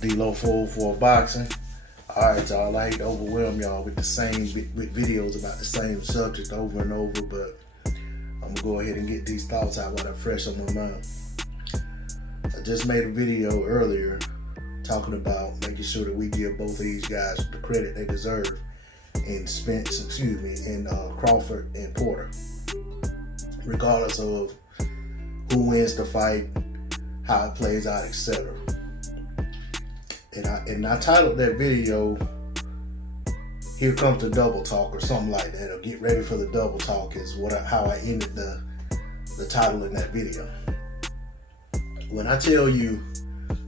D-Lo 404 Boxing. Alright, y'all, I hate to overwhelm y'all with the same with videos about the same subject over and over, but I'm gonna go ahead and get these thoughts out while they're fresh on my mind. I just made a video earlier talking about making sure that we give both of these guys the credit they deserve in Crawford and Porter, regardless of who wins the fight, how it plays out, etc. And I titled that video, "Here Comes the Double Talk," or something like that, or "Get Ready for the Double Talk" is how I ended the title in that video. When I tell you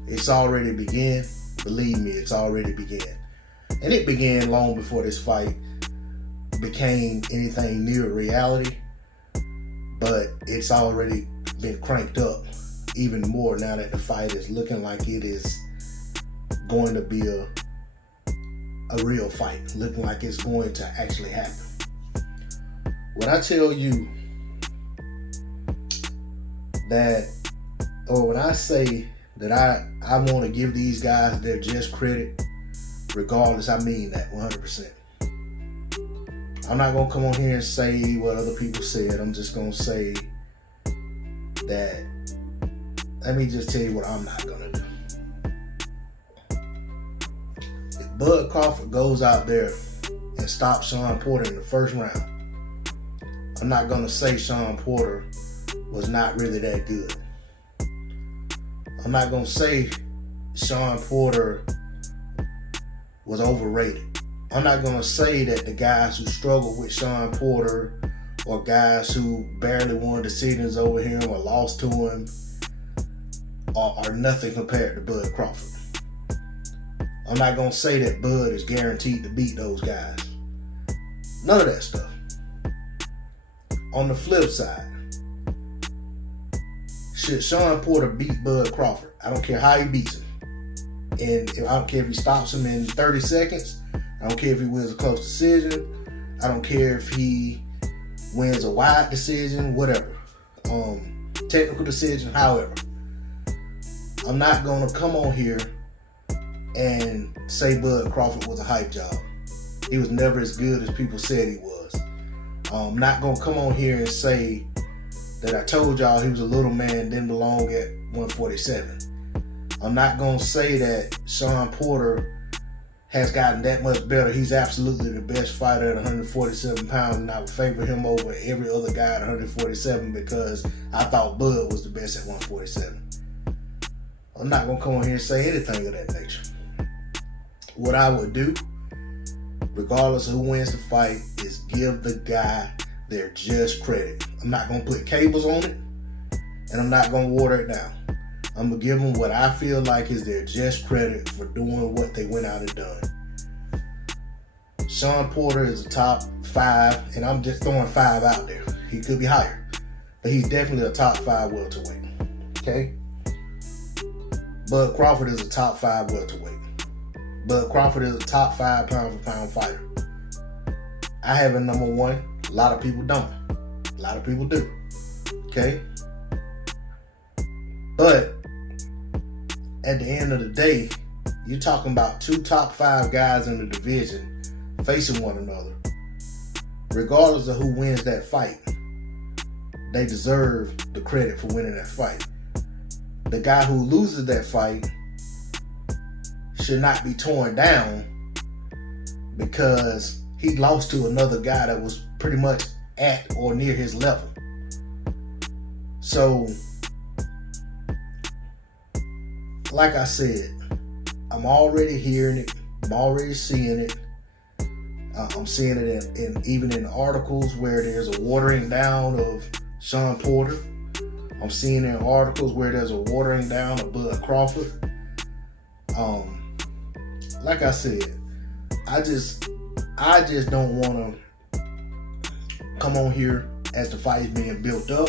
it's already began, believe me, it's already began. And it began long before this fight became anything near reality, but it's already been cranked up even more now that the fight is looking like it is going to be a real fight, looking like it's going to actually happen. When I tell you that, or when I say that I want to give these guys their just credit, regardless, I mean that 100%. I'm not going to come on here and say what other people said. I'm just going to say that, let me just tell you what I'm not going to do. Bud Crawford goes out there and stops Shawn Porter in the first round, I'm not going to say Shawn Porter was not really that good. I'm not going to say Shawn Porter was overrated. I'm not going to say that the guys who struggled with Shawn Porter, or guys who barely won decisions over him or lost to him, are nothing compared to Bud Crawford. I'm not going to say that Bud is guaranteed to beat those guys. None of that stuff. On the flip side, should Shawn Porter beat Bud Crawford? I don't care how he beats him. And I don't care if he stops him in 30 seconds. I don't care if he wins a close decision. I don't care if he wins a wide decision, whatever. Technical decision, however. I'm not going to come on here and say Bud Crawford was a hype job. He was never as good as people said he was. I'm not going to come on here and say that I told y'all he was a little man, didn't belong at 147. I'm not going to say that Shawn Porter has gotten that much better. He's absolutely the best fighter at 147 pounds, and I would favor him over every other guy at 147 because I thought Bud was the best at 147. I'm not going to come on here and say anything of that nature. What I would do, regardless of who wins the fight, is give the guy their just credit. I'm not going to put cables on it, and I'm not going to water it down. I'm going to give them what I feel like is their just credit for doing what they went out and done. Shawn Porter is a top 5, and I'm just throwing 5 out there. He could be higher, but he's definitely a top 5 welterweight. Okay? Bud Crawford is a top 5 welterweight. Bud Crawford is a top 5 pound-for-pound fighter. I have him number 1. A lot of people don't. A lot of people do. Okay? But at the end of the day, you're talking about 2 top 5 guys in the division facing one another. Regardless of who wins that fight, they deserve the credit for winning that fight. The guy who loses that fight should not be torn down because he lost to another guy that was pretty much at or near his level. So, like I said, I'm already hearing it. I'm already seeing it. I'm seeing it even in articles where there's a watering down of Shawn Porter. I'm seeing in articles where there's a watering down of Bud Crawford. Like I said, I just don't want to come on here as the fight is being built up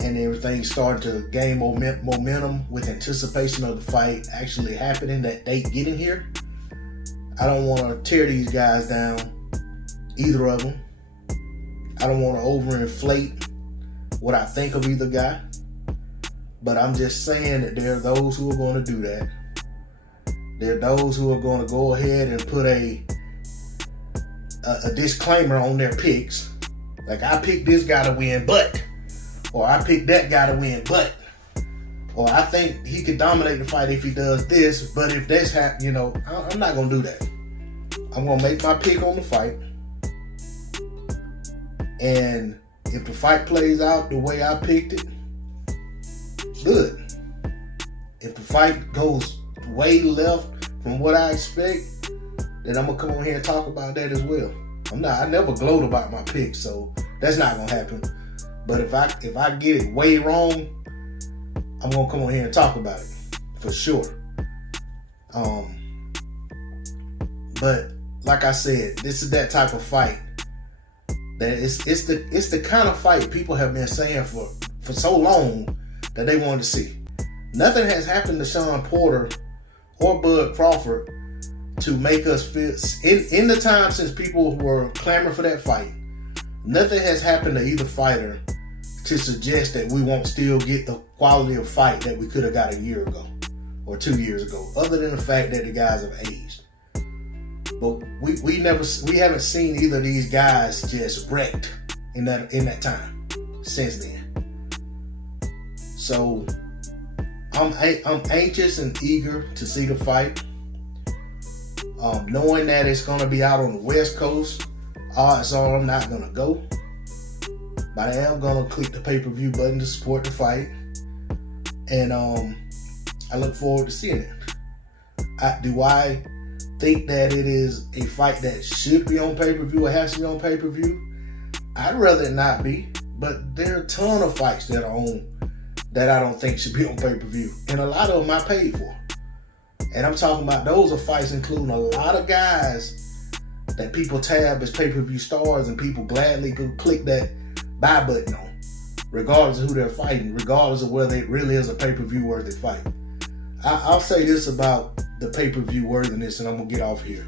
and everything's starting to gain momentum with anticipation of the fight actually happening, that date getting here. I don't want to tear these guys down, either of them. I don't want to overinflate what I think of either guy. But I'm just saying that there are those who are going to do that. There are those who are going to go ahead and put a disclaimer on their picks. Like, I picked this guy to win, but. Or I picked that guy to win, but. Or I think he could dominate the fight if he does this, but if this happens, I'm not going to do that. I'm going to make my pick on the fight. And if the fight plays out the way I picked it, good. If the fight goes way left from what I expect, then I'm gonna come on here and talk about that as well. I never gloat about my picks, so that's not gonna happen. But if I get it way wrong, I'm gonna come on here and talk about it for sure. But like I said, this is that type of fight that it's the kind of fight people have been saying for so long that they wanted to see. Nothing has happened to Shawn Porter or Bud Crawford to make us feel, in the time since people were clamoring for that fight, nothing has happened to either fighter to suggest that we won't still get the quality of fight that we could have got a year ago or 2 years ago, other than the fact that the guys have aged. But we haven't seen either of these guys just wrecked in that time since then. So I'm anxious and eager to see the fight. Knowing that it's going to be out on the West Coast, odds are I'm not going to go. But I am going to click the pay-per-view button to support the fight. And I look forward to seeing it. Do I think that it is a fight that should be on pay-per-view or has to be on pay-per-view? I'd rather it not be. But there are a ton of fights that are on that I don't think should be on pay-per-view. And a lot of them I paid for. And I'm talking about those are fights including a lot of guys that people tab as pay-per-view stars and people gladly go click that buy button on, regardless of who they're fighting, regardless of whether it really is a pay-per-view worthy fight. I'll say this about the pay-per-view worthiness, and I'm going to get off here.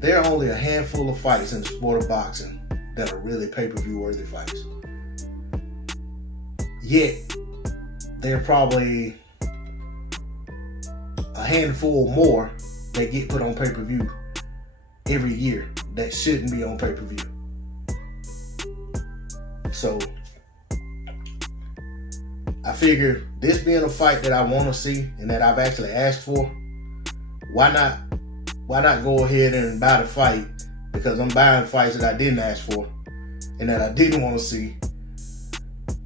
There are only a handful of fights in the sport of boxing that are really pay-per-view worthy fights. Yet, there are probably a handful more that get put on pay-per-view every year that shouldn't be on pay-per-view. So, I figure this being a fight that I want to see and that I've actually asked for, why not go ahead and buy the fight? Because I'm buying fights that I didn't ask for and that I didn't want to see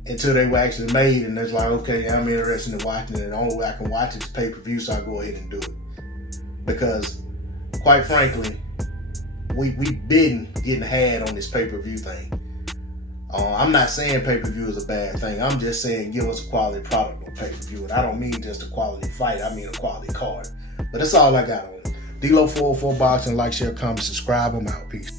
until they were actually made, and it's like, okay, I'm interested in watching it, and the only way I can watch it is pay-per-view, so I go ahead and do it. Because, quite frankly, we've been getting had on this pay-per-view thing. I'm not saying pay-per-view is a bad thing. I'm just saying give us a quality product on pay-per-view, and I don't mean just a quality fight. I mean a quality card. But that's all I got on it. D-Lo 404 Boxing. Like, share, comment, subscribe. I'm out. Peace.